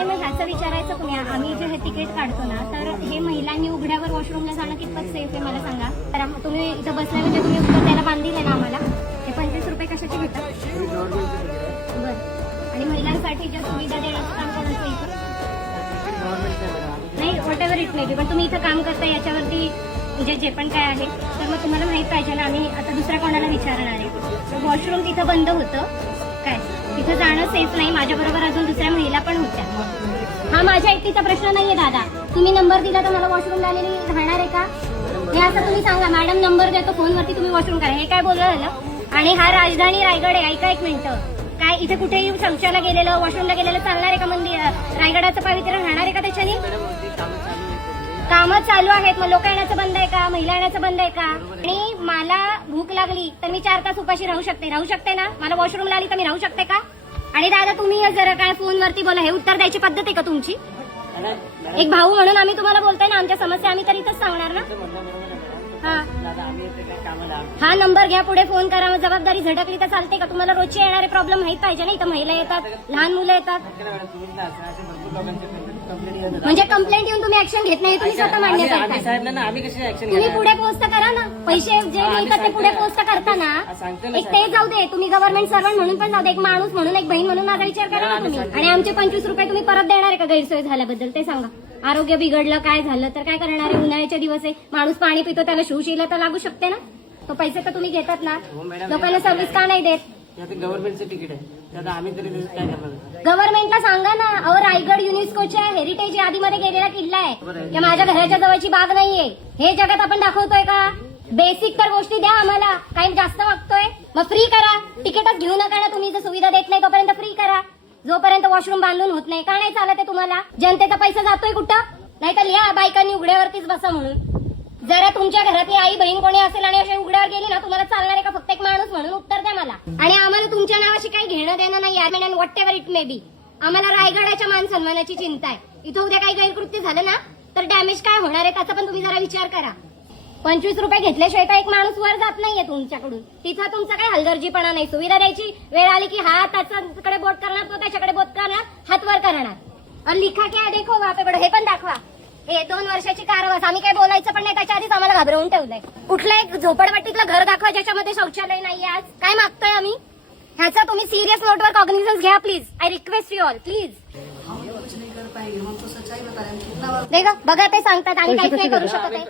नाही मग ह्याचं विचारायचं तुम्ही, आम्ही जे हे तिकीट काढतो ना, तर हे महिलांनी उघड्यावर वॉशरूमला जाणं कितपत सेफ आहे मला सांगा. तर तुम्ही इथं बसल्या म्हणजे तुम्ही उत्तर द्यायला बांधील ना आम्हाला. हे 25 रुपये कशाचे घेतात? बरं. आणि महिलांसाठी ज्या सुविधा देण्याचं काम कोणाचं इथं? नाही, what ever it may be, पण तुम्ही इथं काम करता याच्यावरती म्हणजे जे पण काय आहे तर मग तुम्हाला माहित पाहिजे ना. आम्ही आता दुसऱ्या कोणाला विचारणार आहे? वॉशरूम तिथं बंद होतं काय, तिथं जाणं सेफ नाही. माझ्याबरोबर अजून दुसऱ्या महिला पण होत्या. हा माझ्या एकटीचा प्रश्न नाहीये दादा. तुम्ही नंबर दिला तर मला वॉशरूमला आलेली राहणार आहे का? हे असं तुम्ही सांगा, मॅडम नंबर देतो फोनवरती, तुम्ही वॉशरूम करा. हे काय बोललं झालं? आणि हा राजधानी रायगड आहे. ऐका एक मिनिटं, काय इथे कुठेही शौचाला गेलेलं वॉशरूमला गेलेलं चालणार आहे का? मंदिर रायगडाचं पावित्र्य राहणार आहे का त्याच्याने? कामं चालू आहेत, मग लोक येण्याचं बंद आहे का? महिला येण्याचं बंद आहे का? आणि मला भूक लागली तर मी 4 तास उपाशी राहू शकते ना? मला वॉशरूमला आली तर मी राहू शकते का? आणि दादा तुम्ही जरा काय फोनवरती बोला, हे उत्तर द्यायची पद्धत आहे का तुमची? एक भाऊ म्हणून आम्ही तुम्हाला बोलताय ना, आमच्या समस्या आम्ही तर इथंच सांगणार ना. हा नंबर घ्या, पुढे फोन करा. जबाबदारी झटकली तर चालते का? तुम्हाला रोजचे येणारे प्रॉब्लेम माहित पाहिजे ना. इथं महिला येतात, लहान मुलं येतात. म्हणजे कंप्लेंट येऊन तुम्ही ऍक्शन घेत नाही, तुम्ही स्वतः मान्य करताय. तुम्ही पुढे पोस्ट करा ना, पैसे जे मिळतात ते पुढे पोस्ट करता ना. एक ते जाऊ दे, तुम्ही गव्हर्नमेंट सर्वंट म्हणून पण जाऊ दे, एक माणूस म्हणून, एक बहीण म्हणून माझा विचार करा ना तुम्ही. आणि आमचे 25 रुपये तुम्ही परत देणार आहे का गैरसोय झाल्याबद्दल? ते सांगा. आरोग्य बिघडलं काय झालं तर काय करणार आहे? उन्हाळ्याचे दिवस आहे, माणूस पाणी पितो, त्याला शिवशिला तर लागू शकते ना. तो पैसे तर तुम्ही घेतात ना, लोकांना सर्व्हिस का नाही देत? गव्हर्नमेंटचं तिकीट आहे, आम्ही तरी काय करणार? गव्हर्नमेंटला सांगा ना. अहो रायगड युनेस्कोच्या हेरिटेज यादीमध्ये गेलेला किल्ला आहे, की माझ्या घराच्या जवळची बाग नाहीये. हे जगात आपण दाखवतोय का? बेसिक तर गोष्टी द्या आम्हाला, काही जास्त मागतोय. मग फ्री करा, तिकीटच घेऊ नका ना तुम्ही. जर सुविधा देत नाही तोपर्यंत फ्री करा, जोपर्यंत वॉशरूम बांधून होत नाही. का नाही चालत आहे तुम्हाला? जनतेचा पैसा जातोय कुठं? नाही तर लिहा बायकांनी उघड्यावरतीच बसा म्हणून. जरा तुमच्या घरातली आई बहीण कोणी असेल आणि अशा उघड्यावर गेली ना, तुम्हाला चालणार आहे का? फक्त एक माणूस म्हणून उत्तर द्या मला. आणि आम्हाला तुमच्या नावाशी काही घेणं देणं नाही यार, what ever it may be. आम्हाला रायगडाच्या मान सन्मानाची चिंता आहे. इथं उद्या काही गैरकृत्य झालं ना तर डॅमेज काय होणार आहे त्याचा पण तुम्ही जरा विचार करा. 25 रुपये घेतल्याशिवाय तर एक माणूस वर जात नाहीये तुमच्याकडून. तिथं तुमचा काही हलगर्जीपणा नाही. सुविधा द्यायची वेळ आली की हा त्याच्याकडे बोट करणार, तो त्याच्याकडे बोट करणार, हात वर करणार. आणि लिखा क्या देखो बापेकडे, हे पण दाखवा. हे 2 वर्षाची कारवास. आम्ही काही बोलायचं पण नाही, त्याच्या आधीच आम्हाला घाबरवून ठेवलंय. कुठलं एक झोपडपट्टीतलं घर दाखवा ज्याच्यामध्ये शौचालय नाही. आज काय मागतोय आम्ही? ह्याचा तुम्ही सिरियस नोटवर कॉग्निझन्स घ्या please. I request you all please. बघा ते सांगतात आणि काहीच नाही करू शकत आहे.